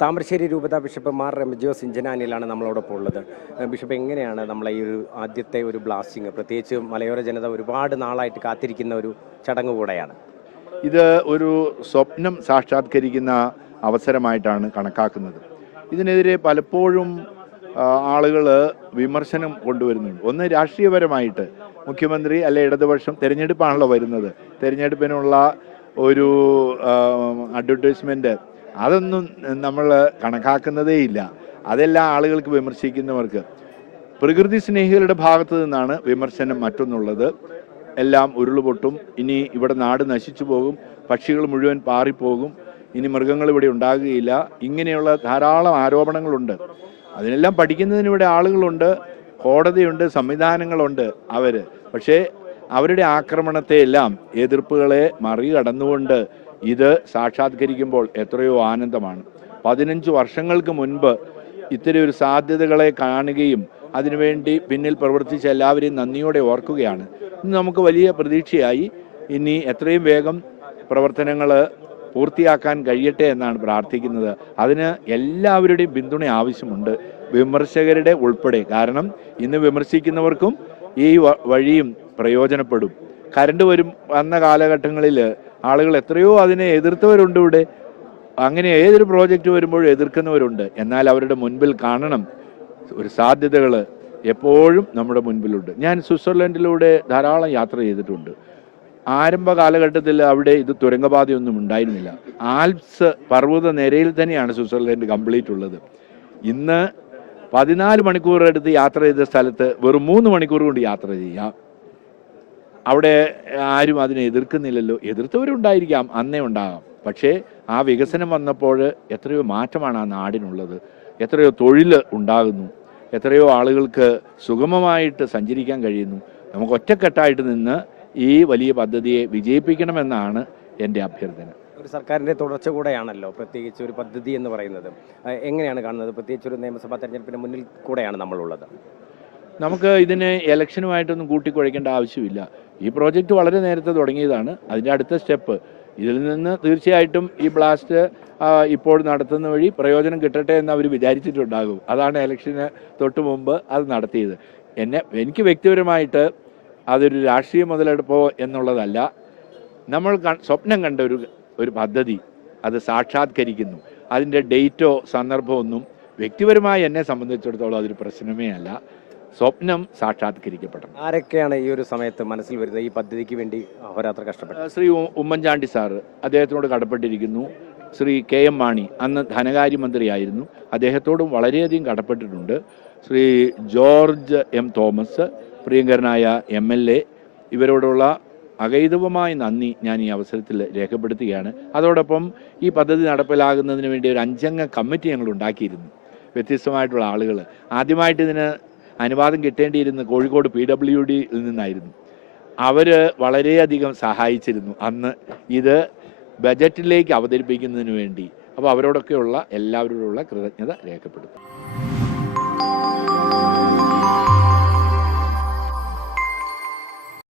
താമരശ്ശേരി രൂപതാ ബിഷപ്പ് മാർ റെമിജിയോസ് ഇഞ്ചനാനിലാണ് നമ്മളോടൊപ്പം ഉള്ളത്. ബിഷപ്പ്, എങ്ങനെയാണ് നമ്മളെ ഈ ഒരു ആദ്യത്തെ ഒരു ബ്ലാസ്റ്റിംഗ്, പ്രത്യേകിച്ച് മലയോര ജനത ഒരുപാട് നാളായിട്ട് കാത്തിരിക്കുന്ന ഒരു ചടങ്ങ് കൂടെയാണ്? ഇത് ഒരു സ്വപ്നം സാക്ഷാത്കരിക്കുന്ന അവസരമായിട്ടാണ് കണക്കാക്കുന്നത്. ഇതിനെതിരെ പലപ്പോഴും ആളുകൾ വിമർശനം കൊണ്ടുവരുന്നുണ്ട്. ഒന്ന്, രാഷ്ട്രീയപരമായിട്ട് മുഖ്യമന്ത്രി അല്ലെ ഇടതുപക്ഷം തിരഞ്ഞെടുപ്പാണല്ലോ വരുന്നത്, തിരഞ്ഞെടുപ്പിനുള്ള ഒരു അഡ്വർടൈസ്മെൻറ്റ് അതൊന്നും നമ്മൾ കണക്കാക്കുന്നതേ ഇല്ല. അതെല്ലാം ആളുകൾക്ക് വിമർശിക്കുന്നവർക്ക് പ്രകൃതി സ്നേഹികളുടെ ഭാഗത്തു നിന്നാണ് വിമർശനം. മറ്റൊന്നുള്ളത് എല്ലാം ഉരുളുപൊട്ടും, ഇനി ഇവിടെ നാട് നശിച്ചു പോകും, പക്ഷികൾ മുഴുവൻ പാറിപ്പോകും, ഇനി മൃഗങ്ങൾ ഇവിടെ ഉണ്ടാകുകയില്ല, ഇങ്ങനെയുള്ള ധാരാളം ആരോപണങ്ങളുണ്ട്. അതിനെല്ലാം പഠിക്കുന്നതിന് ഇവിടെ ആളുകളുണ്ട്, കോടതിയുണ്ട്, സംവിധാനങ്ങളുണ്ട്. പക്ഷേ അവരുടെ ആക്രമണത്തെ എല്ലാം, എതിർപ്പുകളെ മറികടന്നുകൊണ്ട് ഇത് സാക്ഷാത്കരിക്കുമ്പോൾ എത്രയോ ആനന്ദമാണ്. 15 വർഷങ്ങൾക്ക് മുൻപ് ഇത്തരം ഒരു സാധ്യതകളെ കാണുകയും അതിനുവേണ്ടി പിന്നിൽ പ്രവർത്തിച്ച എല്ലാവരെയും നന്ദിയോടെ ഓർക്കുകയാണ്. ഇന്ന് നമുക്ക് വലിയ പ്രതീക്ഷയായി. ഇനി എത്രയും വേഗം പ്രവർത്തനങ്ങൾ പൂർത്തിയാക്കാൻ കഴിയട്ടെ എന്നാണ് പ്രാർത്ഥിക്കുന്നത്. അതിന് എല്ലാവരുടെയും പിന്തുണ ആവശ്യമുണ്ട്, വിമർശകരുടെ ഉൾപ്പെടെ. കാരണം ഇന്ന് വിമർശിക്കുന്നവർക്കും ഈ വഴിയും പ്രയോജനപ്പെടും. കരണ്ട് വന്ന കാലഘട്ടങ്ങളിൽ ആളുകൾ എത്രയോ അതിനെ എതിർത്തവരുണ്ട് ഇവിടെ. അങ്ങനെ ഏതൊരു പ്രോജക്റ്റ് വരുമ്പോഴും എതിർക്കുന്നവരുണ്ട്. എന്നാൽ അവരുടെ മുൻപിൽ കാണണം, ഒരു സാധ്യതകൾ എപ്പോഴും നമ്മുടെ മുൻപിലുണ്ട്. ഞാൻ സ്വിറ്റ്സർലൻഡിലൂടെ ധാരാളം യാത്ര ചെയ്തിട്ടുണ്ട്. ആരംഭ കാലഘട്ടത്തിൽ അവിടെ ഇത് തുരങ്കപാതയൊന്നും ഉണ്ടായിരുന്നില്ല. ആൽപ്സ് പർവ്വത നിരയിൽ തന്നെയാണ് സ്വിറ്റ്സർലൻഡ് കംപ്ലീറ്റ് ഉള്ളത്. ഇന്ന് 14 മണിക്കൂർ എടുത്ത് യാത്ര ചെയ്ത സ്ഥലത്ത് വെറും 3 മണിക്കൂർ കൊണ്ട് യാത്ര ചെയ്യാം. അവിടെ ആരും അതിനെ എതിർക്കുന്നില്ലല്ലോ. എതിർത്തവരുണ്ടായിരിക്കാം, അന്നേ ഉണ്ടാകാം. പക്ഷേ ആ വികസനം വന്നപ്പോൾ എത്രയോ മാറ്റമാണ് ആ നാടിനുള്ളത്. എത്രയോ തൊഴിൽ ഉണ്ടാകുന്നു, എത്രയോ ആളുകൾക്ക് സുഗമമായിട്ട് സഞ്ചരിക്കാൻ കഴിയുന്നു. നമുക്ക് ഒറ്റക്കെട്ടായിട്ട് നിന്ന് ഈ വലിയ പദ്ധതിയെ വിജയിപ്പിക്കണമെന്നാണ് എൻ്റെ അഭ്യർത്ഥന. ഒരു സർക്കാരിൻ്റെ തുടർച്ച കൂടെയാണല്ലോ പ്രത്യേകിച്ച് ഒരു പദ്ധതി എന്ന് പറയുന്നത്. എങ്ങനെയാണ് കാണുന്നത്? പ്രത്യേകിച്ച് ഒരു നിയമസഭാ തെരഞ്ഞെടുപ്പിന് മുന്നിൽ കൂടെയാണ് നമ്മളുള്ളത്. നമുക്ക് ഇതിനെ ഇലക്ഷനുമായിട്ടൊന്നും കൂട്ടിക്കുഴയ്ക്കേണ്ട ആവശ്യമില്ല. ഈ പ്രോജക്റ്റ് വളരെ നേരത്തെ തുടങ്ങിയതാണ്. അതിൻ്റെ അടുത്ത സ്റ്റെപ്പ് ഇതിൽ നിന്ന് തീർച്ചയായിട്ടും ഈ ബ്ലാസ്റ്റ് ഇപ്പോൾ നടത്തുന്ന വഴി പ്രയോജനം കിട്ടട്ടെ എന്ന് അവർ വിചാരിച്ചിട്ടുണ്ടാകും. അതാണ് ഇലക്ഷന് തൊട്ട് മുമ്പ് അത് നടത്തിയത്. എനിക്ക് വ്യക്തിപരമായിട്ട് അതൊരു രാഷ്ട്രീയ മുതലെടുപ്പോ എന്നുള്ളതല്ല. നമ്മൾ സ്വപ്നം കണ്ട ഒരു പദ്ധതി അത് സാക്ഷാത്കരിക്കുന്നു. അതിൻ്റെ ഡേറ്റോ സന്ദർഭമൊന്നും വ്യക്തിപരമായി എന്നെ സംബന്ധിച്ചിടത്തോളം അതൊരു പ്രശ്നമേ അല്ല. സ്വപ്നം സാക്ഷാത്കരിക്കപ്പെടണം. ആരൊക്കെയാണ് ഈ ഒരു സമയത്ത് മനസ്സിൽ വരുന്നത്, ഈ പദ്ധതിക്ക് വേണ്ടി അഹോരാത്രം കഷ്ടപ്പെട്ടത്? ശ്രീ ഉമ്മൻചാണ്ടി സാറ്, അദ്ദേഹത്തിനോട് കടപ്പെട്ടിരിക്കുന്നു. ശ്രീ KM മാണി, അന്ന് ധനകാര്യമന്ത്രിയായിരുന്നു, അദ്ദേഹത്തോടും വളരെയധികം കടപ്പെട്ടിട്ടുണ്ട്. ശ്രീ ജോർജ് M തോമസ്, പ്രിയങ്കരനായ MLA, ഇവരോടുള്ള അഗൈതവമായ നന്ദി ഞാൻ ഈ അവസരത്തിൽ രേഖപ്പെടുത്തുകയാണ്. അതോടൊപ്പം ഈ പദ്ധതി നടപ്പിലാകുന്നതിന് വേണ്ടി ഒരു 5 അംഗ കമ്മിറ്റി ഞങ്ങൾ ഉണ്ടാക്കിയിരുന്നു. വ്യത്യസ്തമായിട്ടുള്ള ആളുകൾ. ആദ്യമായിട്ട് ഇതിന് അനുവാദം കിട്ടേണ്ടിയിരുന്ന കോഴിക്കോട് PWDയിൽ നിന്നായിരുന്നു. അവർ വളരെയധികം സഹായിച്ചിരുന്നു അന്ന് ഇത് ബജറ്റിലേക്ക് അവതരിപ്പിക്കുന്നതിന് വേണ്ടി. അപ്പോൾ അവരോടൊക്കെയുള്ള എല്ലാവരോടുള്ള കൃതജ്ഞത രേഖപ്പെടുത്തും.